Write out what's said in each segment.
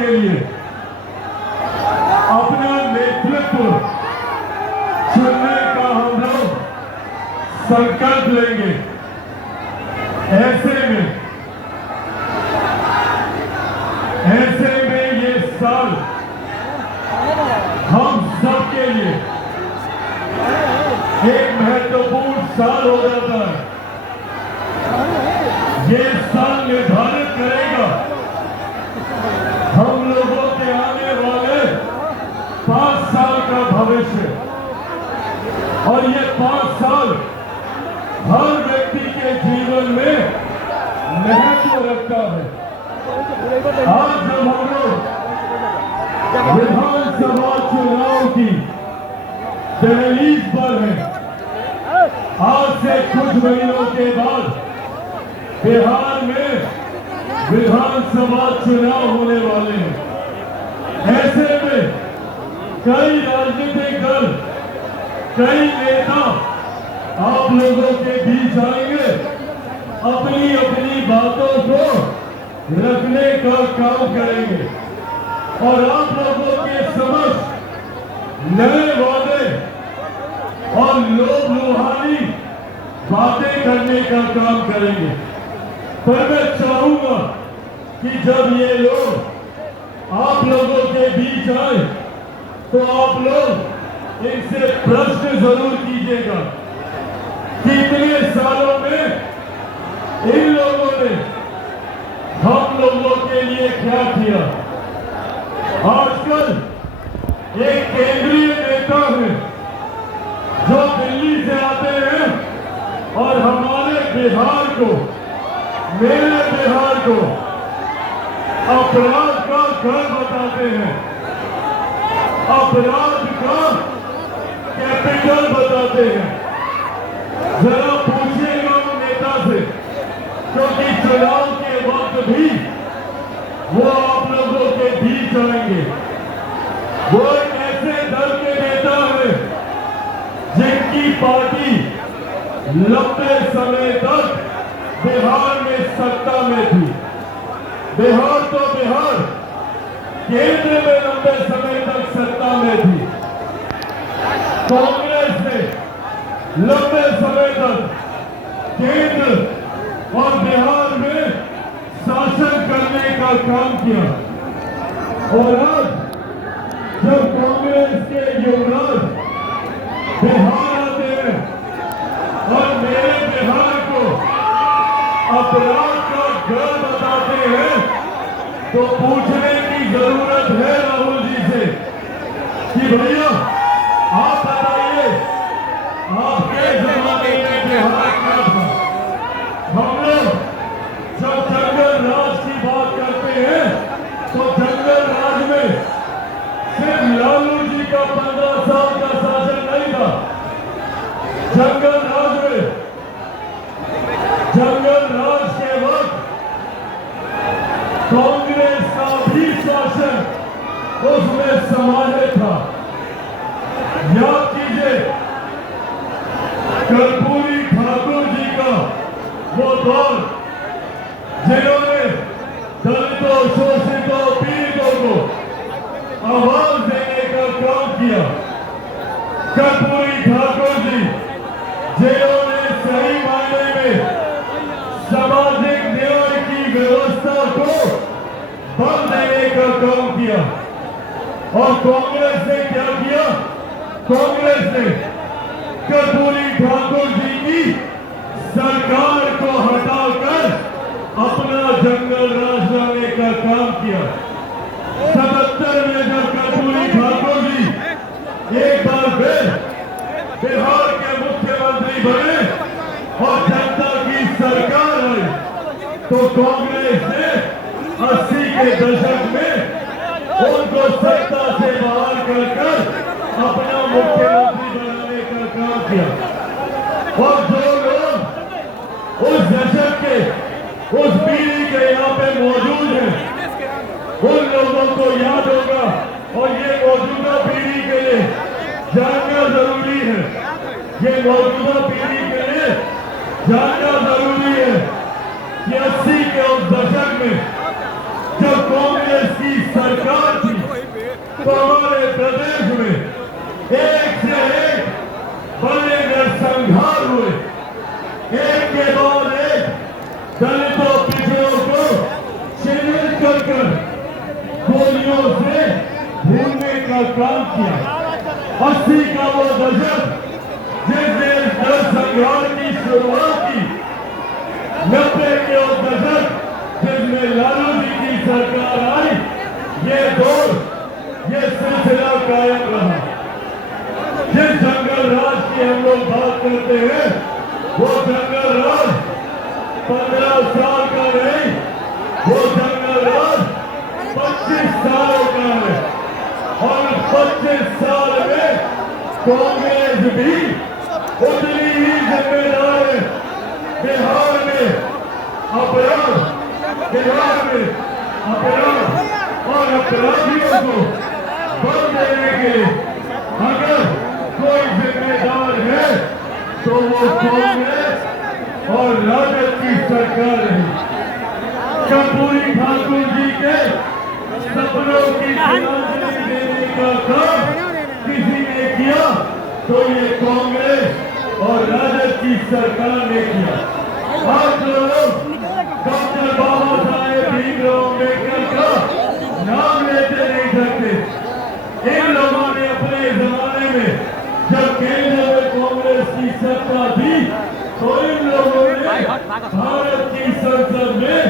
के लिए अपना नेतृत्व चुनने का हम लोग संकल्प लेंगे। ऐसे में ये साल हम सबके लिए एक महत्वपूर्ण साल हो जाता है। ये साल निर्धारित करेगा हम लोगों के आने वाले 5 साल का भविष्य, और ये 5 साल हर व्यक्ति के जीवन में महत्व रखता है। आज जब हम लोग विधानसभा चुनाव की दहलीज पर हैं, आज से कुछ महीनों के बाद बिहार में विधानसभा चुनाव होने वाले हैं। ऐसे में कई राजनीतिक दल, कई नेता आप लोगों के बीच आएंगे, अपनी अपनी बातों को रखने का काम करेंगे और आप लोगों के समक्ष नए वादे और लोभ लुभानी बातें करने का काम करेंगे। पर मैं चाहूंगा कि जब ये लोग आप लोगों के बीच आए तो आप लोग इनसे प्रश्न जरूर कीजिएगा कि इतने सालों में इन लोगों ने हम लोगों के लिए क्या किया। आजकल एक केंद्रीय नेता है जो दिल्ली से आते हैं और हमारे बिहार को, मेरे बिहार को अपराध का घर बताते हैं, अपराध का कैपिटल बताते हैं। जरा पूछिएगा उन नेता से, क्योंकि चुनाव के वक्त भी वो आप लोगों के बीच आएंगे। वो एक ऐसे दल के नेता हैं जिनकी पार्टी लंबे समय तक बिहार में सत्ता में थी। बिहार तो बिहार केंद्र में लंबे समय तक सत्ता में थी। कांग्रेस ने लंबे समय तक केंद्र और बिहार में शासन करने का काम किया, और आज जब कांग्रेस के युवराज बिहार आते हैं और मेरे बिहार को अपराध का घर बताते हैं, तो पूछने की जरूरत है राहुल जी से कि भैया आप बताइए, आपके जमाने में बिहार क्या था। हम लोग जब जंगल राज की बात करते हैं तो जंगल राज में सिर्फ लालू जी का 15 साल का शासन नहीं था। जंगल राज में, जंगल राज के वक्त कांग्रेस का भी शासन उसमें समाहित था। याद कीजिए कर्पूरी ठाकुर जी का वो दौर, जिन्होंने दलितों, शोषितों, पीड़ितों को आवाज देने का काम किया। कर्पूरी ठाकुर जी जिन्होंने सही मायने में सामाजिक न्याय की व्यवस्था को बल देने का काम किया। और कांग्रेस ने क्या किया? कांग्रेस ने कर्पूरी ठाकुर जी की सरकार को हटाकर अपना जंगल राज लाने का काम किया। 77 में जब कर्पूरी ठाकुर जी एक बार फिर बिहार के मुख्यमंत्री बने और जनता की सरकार आई, तो कांग्रेस ने 80 के दशक में उनको सत्ता से बाहर कर अपना मुख्यमंत्री बनाने का काम किया। और जो लोग उस दशक के, उस पीढ़ी के यहाँ पे मौजूद हैं, उन लोगों को याद होगा, और ये मौजूदा पीढ़ी के लिए जानना जरूरी है, ये मौजूदा पीढ़ी के लिए जानना जरूरी है कि 80 के उस दशक में जब कांग्रेस की सरकार का काम किया। 80 का वो दशक जिसने दल संग्राम की शुरुआत की, 90 के वो दशक जिसमें लालू जी की सरकार आई, ये दौर, ये सिलसिला कायम रहा। जिस जंगल राज की हम लोग बात करते हैं, वो जंगल राज 15 साल का नहीं, वो जंगल राज 25 सालों का है। और 25 साल में कांग्रेस भी उतनी ही जिम्मेदार है। बिहार में अपराध और अपराधियों को बल देने के लिए अगर कोई जिम्मेदार है तो वो कांग्रेस और राजद की सरकार है। कर्पूरी ठाकुर जी के सपनों की श्रद्धांजलि देने का काम किसी ने किया तो ये कांग्रेस और राजद की सरकार ने किया। आज लोग डॉक्टर बाबा साहेब भीमराव अम्बेडकर का नाम लेते नहीं सकते। इन लोगों ने अपने जमाने में जब केंद्र में कांग्रेस की सत्ता थी तो इन लोगों ने भारत की संसद में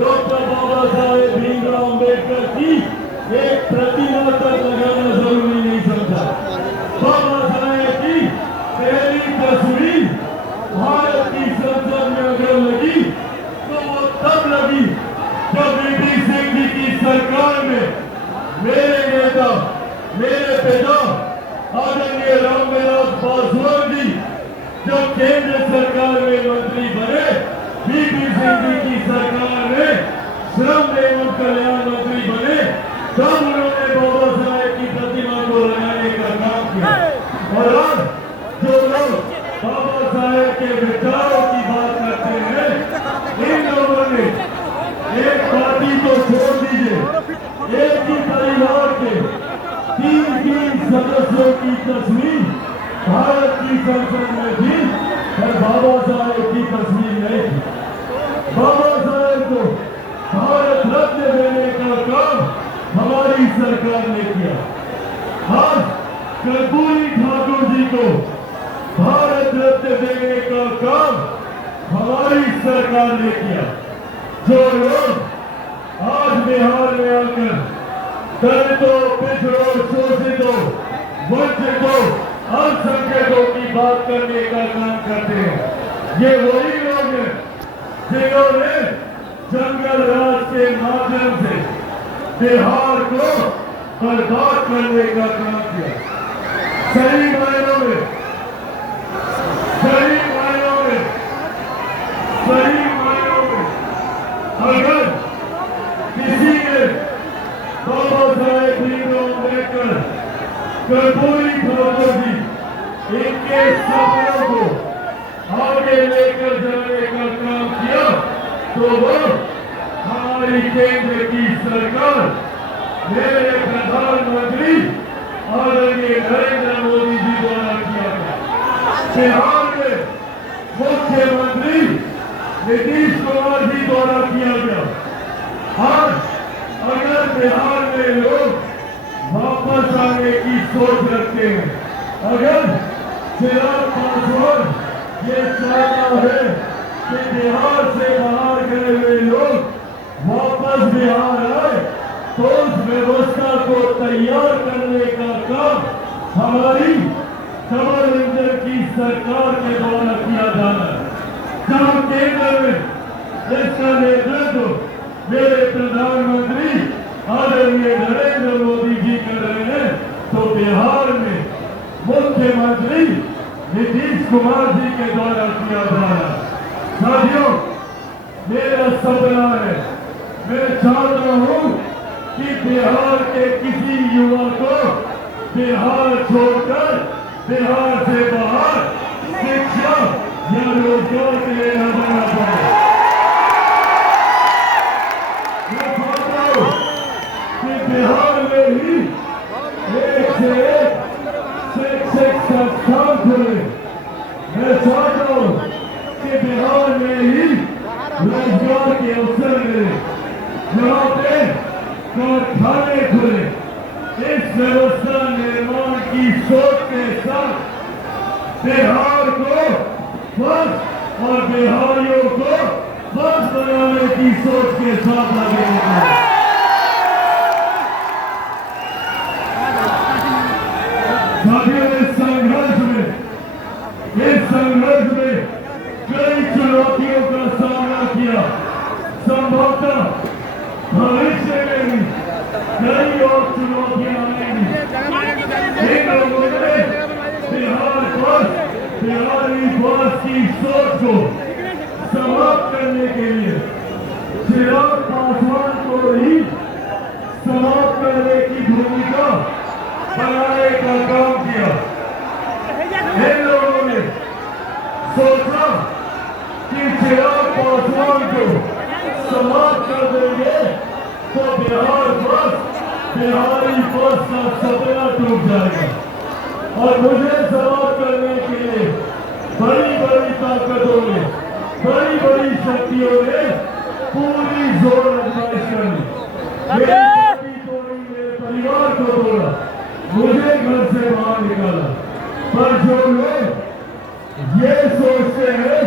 डॉक्टर बाबा साहेब भीमराव अम्बेडकर की एक प्रतिमा तक लगाना जरूरी नहीं समझा। बाबा साहेब की पहली तस्वीर भारत की संसद में अगर लगी तो वो तब लगी जब वीपी सिंह जी की सरकार में मेरे नेता, मेरे पिता आदरणीय रामविलास पासवान जी जब केंद्र सरकार में मंत्री बने, वीपी सिंह जी की सरकार में श्रम एवं कल्याण मंत्री बने, तब उन्होंने बाबा साहेब की प्रतिमा को लगाने का काम किया। और आज जो लोग बाबा साहेब के विचारों की बात करते हैं, इन लोगों ने एक पार्टी को छोड़ दीजिए, एक ही परिवार के 3 सदस्यों की तस्वीर भारत की संसद में थी और बाबा साहेब की तस्वीर नहीं थी। बाबा साहेब को भारत रत्न देने का काम हमारी सरकार ने किया। आज कर्पूरी ठाकुर जी को भारत रत्न देने का काम हमारी सरकार ने किया। जो लोग आज बिहार में आकर दलितों, पिछड़ों, शोषितों, वंचितों, अल्पसंख्यकों की बात करने का काम करते हैं, ये वही लोग हैं जिन्होंने जंगल राज के माध्यम से बिहार को बर्बाद करने का काम किया। सही मायनों में अगर किसी ने बाबा साहेब भीमराव अम्बेडकर, कर्पूरी ठाकुर जी, इनके सपनों को आगे लेकर जाने का काम किया तो वो हमारी केंद्र की सरकार, मेरे प्रधानमंत्री आदरणीय नरेंद्र मोदी जी द्वारा किया गया। बिहार में मुख्यमंत्री नीतीश कुमार जी द्वारा किया गया। आज अगर बिहार में लोग वापस आने की सोच रखते हैं, अगर चिराग पासवान ये चाहता है कि बिहार से बाहर गए हुए लोग वापस बिहार आए, तो उस व्यवस्था को तैयार करने का काम हमारी कमल रंजन की सरकार के द्वारा किया जाना है। जहां केंद्र में इसका नेतृत्व मेरे प्रधानमंत्री आदरणीय नरेंद्र मोदी जी कर रहे हैं, तो बिहार में मुख्यमंत्री नीतीश कुमार जी के द्वारा किया जा रहा है। साथियों, मेरा सपना है, मैं चाहता हूं कि बिहार के किसी युवा को बिहार छोड़कर बिहार से बाहर शिक्षा या रोजगार के लिए न जाना पड़े। मैं चाहता हूं कि बिहार में ही एक से एक शैक्षिक संस्थान खुले। मैं चाहता हूं कि बिहार में ही रोजगार के अवसर मिले, यहाँ पे कारखाने खुले। इस व्यवस्था निर्माण की सोच के साथ बिहार को स्वस्थ और बिहारियों को स्वस्थ बनाने की सोच के साथ आगे बढ़े। साथियों, इस संघर्ष में कई चुनौतियों का सामना किया। संभवतः भविष्य में भी कई और चुनौतियां आएंगी। इन लोगों ने बिहारी बस की सोच को समाप्त करने के लिए चिराग पासवान को ही समाप्त करने की भूमिका बनाने का काम किया। इन लोगों ने सोचा कि चिराग पासवान को समाप्त कर देंगे तो बिहारी बस का सपना टूट जाएगा। और मुझे समाप्त करने के लिए बड़ी बड़ी ताकतों ने, बड़ी बड़ी शक्तियों ने पूरी जोर आजमाइश करनी, मेरी पार्टी तोड़ी, मेरे परिवार को तोड़ा, मुझे घर से बाहर निकाला। पर जो लोग ये सोचते हैं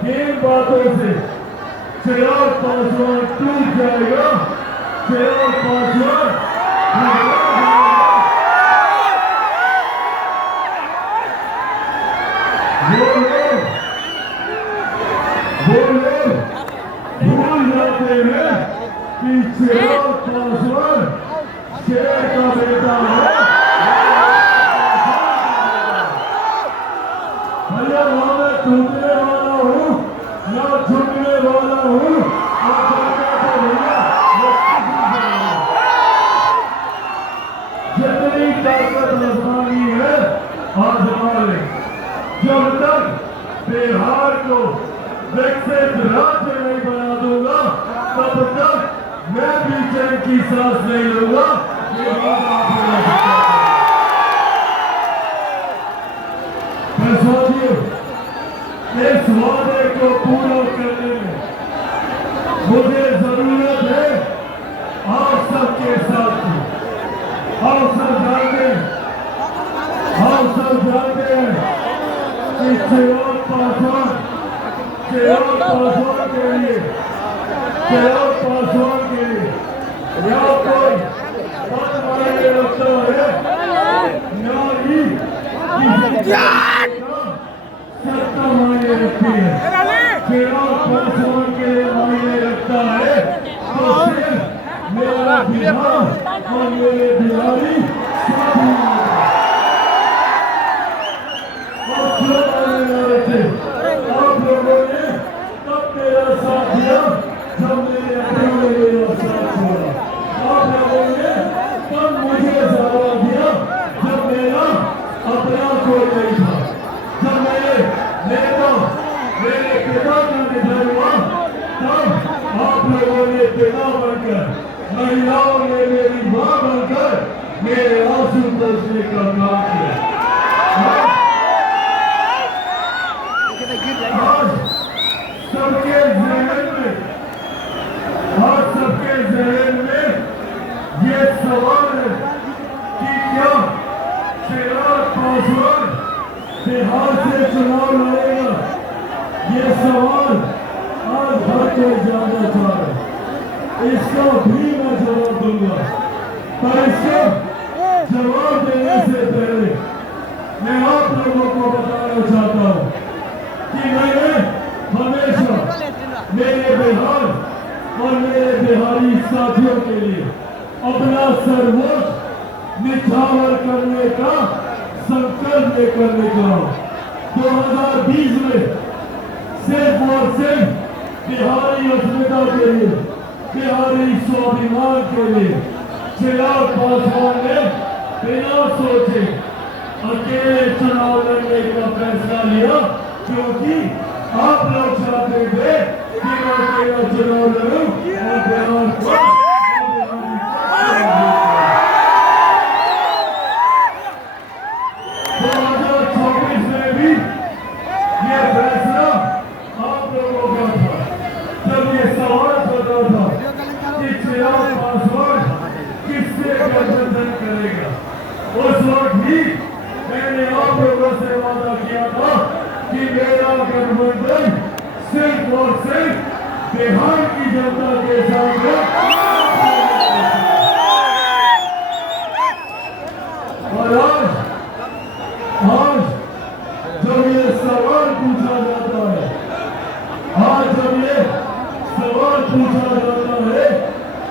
कि इन बातों से चिराग पासवान टूट जाएगा, चिराग पासवान वो लोग भूल जाते हैं कि चिराग पासवान शेर का बेटा है। भैया वहां मैं टूटने वाला हूँ या झुकने वाला हूँ, जितनी ताकत आजमानी है आजमा ले। जब तक बिहार को विकसित राज्य नहीं बना दूंगा तब तक मैं भी चैन की सांस नहीं लूंगा। ये बात आप बता सकते हैं। साथियों, इस वादे को पूरा करने में मुझे जरूरत है आप सबके साथ की। आप सब जानते हैं कि चिराग पासवान के लिए या कोई पद मायने रखता है ना ही सत्ता मायने रखती है। चिराग पासवान के लिए मायने रखता है तो सिर्फ मेरा बिहार और मेरे बिहारी साथी। आप लोगों ने तब मेरा साथ दिया जब मेरे अपने मेरा साथ छोड़ा। आप लोगों ने तब मुझे सहारा दिया जब मेरा अपना कोई नहीं था। जब मेरे नेता मेरे पिता का निधन हुआ तब आप लोगों ने पिता बनकर, महिलाओं ने मेरी मां बनकर मेरे आंसू पोंछने का काम किया। सबके जहन में ये सवाल है कि क्या चिराग पासवान बिहार से चुनाव लड़ेगा। ये सवाल आज हर कोई जानना चाह रहा है। इसका भी मैं जवाब दूंगा, पर इसका जवाब देने से पहले मैं आप लोगों को बताना चाहता हूँ कि मैंने हमेशा मेरे बिहार और मेरे बिहारी साथियों के लिए अपना सर्वोच्च निछावर करने का संकल्प लेकर निकला। 2020 में सिर्फ और सिर्फ बिहारी अस्मिता के लिए, बिहारी स्वाभिमान के लिए चिराग पासवान ने बिना सोचे अकेले चुनाव लड़ने का फैसला लिया, क्योंकि आप लोग चाहते थे कि मैं अकेला चुनाव लड़ूं और बिहार को 2024 में भी ये फैसला आप लोगों का था। जब ये सवाल होता था कि चिराग पासवान किससे गठबंधन करेगा, बिहार की जनता के साथ है। और आज जब ये सवाल पूछा जाता है,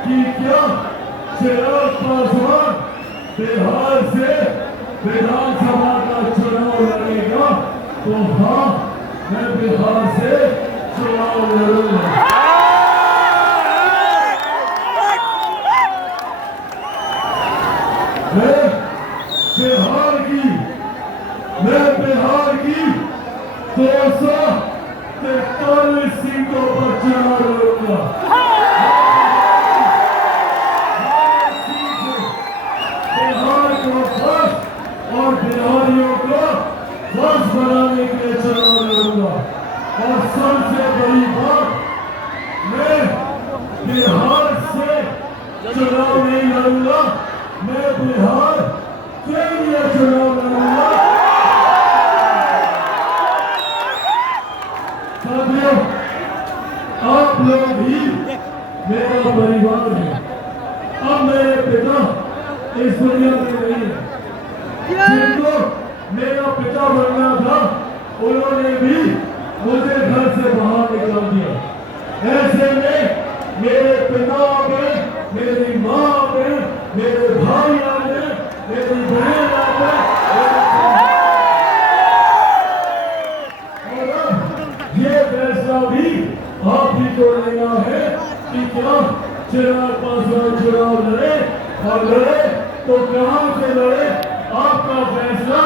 कि क्या चिराग पासवान बिहार से विधानसभा का चुनाव लड़ेगा, तो हाँ, मैं बिहार से चुनाव लड़ूंगा। मैं बिहार की 243 सीटों पर चुनाव लड़ूंगा। बिहार को फर्स्ट और बिहारियों को फर्स्ट बनाने के लिए चुनाव लड़ूंगा। और सबसे बड़ी बात, मैं बिहार से चुनाव नहीं लड़ूंगा, मैं बिहार के लिए चुनाव लड़ूंगा। साथियों, आप लोग ही मेरा परिवार है। अब मेरे पिता इस दुनिया में नहीं है। जिनको मेरा पिता बनना था, उन्होंने भी मुझे घर से बाहर निकाल दिया। ऐसे में मेरे पिता पे, मेरी माँ पे, मेरे भाई आ गए, मेरी बहन आ गए, और ये फैसला भी आप ही को लेना है कि क्या चिराग पासवान चुनाव लड़े, और लड़े तो कहां से लड़े। आपका फैसला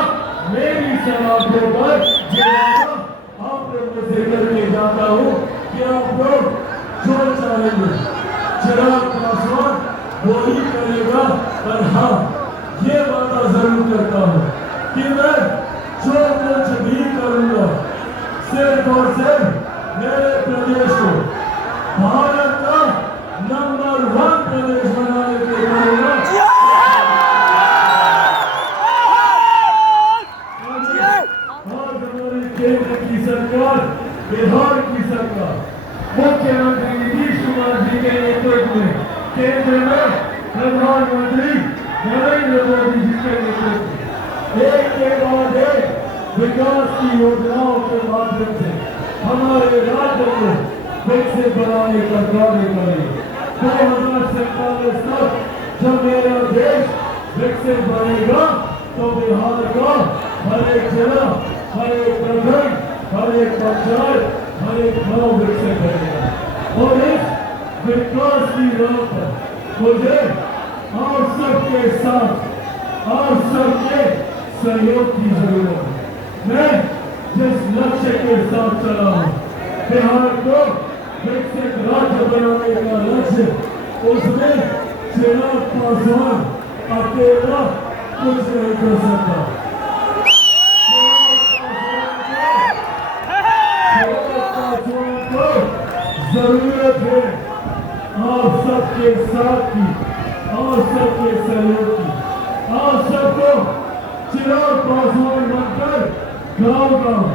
मेरी सलाखों पर आप लोगों से करके जाता हूं कि आप लोग जो चाहेंगे चिराग पासवान वो ही करेगा। पर हाँ, ये वादा जरूर करता हूं कि मैं जो कुछ भी करूंगा, सिर्फ और सिर्फ मेरे प्रदेश को भारत का नंबर 1 प्रदेश बनाने के लिए करूंगा। केंद्र की सरकार, बिहार की सरकार, मुख्यमंत्री नीतीश कुमार जी के नेतृत्व में केंद्र में प्रधानमंत्री नरेंद्र मोदी जी के नेतृत्व एक के बाद एक विकास की योजनाओं के माध्यम से हमारे राज्य को विकसित बनाने का कार्य करें। 2047 तक जब मेरा देश विकसित बनेगा, तो बिहार का हर एक जिला, हर एक प्रखंड, हर एक पंचायत, हर एक गांव विकसित करेगा। और इस विकास की राह पर मुझे आप सबके साथ, आप सबके सहयोग की जरूरत है। मैं जिस लक्ष्य के साथ चला हूं, बिहार को विकसित राज्य बनाने का लक्ष्य, उसमें चिराग पासवान अकेला कुछ नहीं कर सकता। जरूरत है आप सबके साथ की, आप सबके सहयोग की। आप सबको चिराग पासवान बनकर गांव-गांव,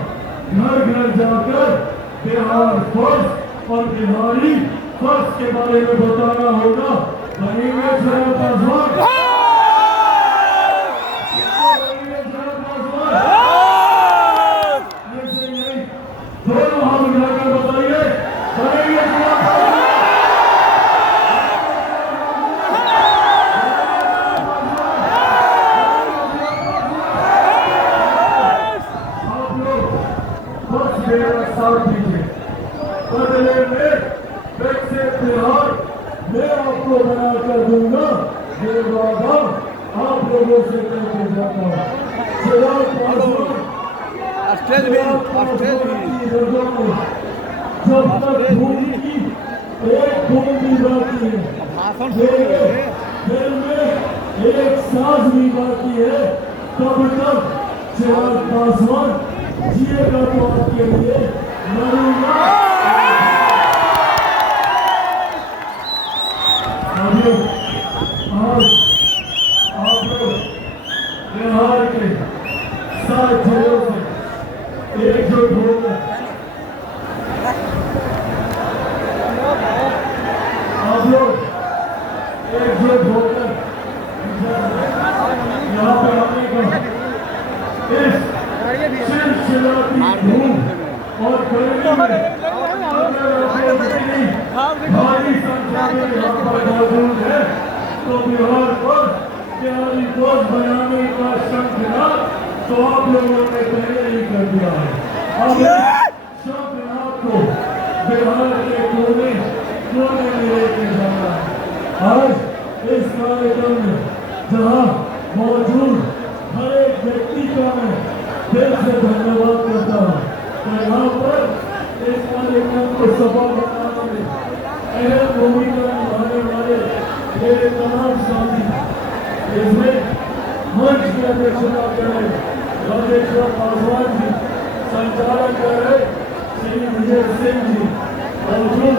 घर-घर जाकर बिहार फर्स्ट और बिहारी फर्स्ट के बारे में बताना होगा। बनेंगे चिराग पासवान, ऐसे नहीं, दोनों हाथ उठाकर बताइए, बनेंगे चिराग पासवान। आप लोग बस मेरा साथ दीजिए, बदले में विकसित बिहार मैं आपको बना कर दूंगा। ये वादा आप लोगों से करके जाता हूँ। चिराग पासवान जब तक खून की एक बूंद भी बाकी है, दिल में एक सांस भी बाकी है, तब तक चिराग पासवान जिएगा तो आपके लिए, मरूंगा। आप लोग बिहार के 7 जिलों से एकजुट होकर चिलचिलाती धूप और गर्मी में भारी संख्या में यहाँ पर मौजूद है तो बिहार पर प्यारी दोस्त बनाने का शंखनाद तो आप लोगों ने पहले ही कर दिया है। अब शंखनाद को बिहार के कोने कोने में लेके जाना है। आज इस कार्यक्रम में जहाँ मौजूद हर एक व्यक्ति का मैं दिल से धन्यवाद करता हूँ तो यहाँ पर इस कार्यक्रम को सफल बनाने में अहम भूमिका निभाने वाले मेरे तमाम साथी इसमें मंच की अध्यक्षता कर रहे राजेश्वर पासवान जी, संचालक कर रहे श्री विजय सिंह जी, मौजूद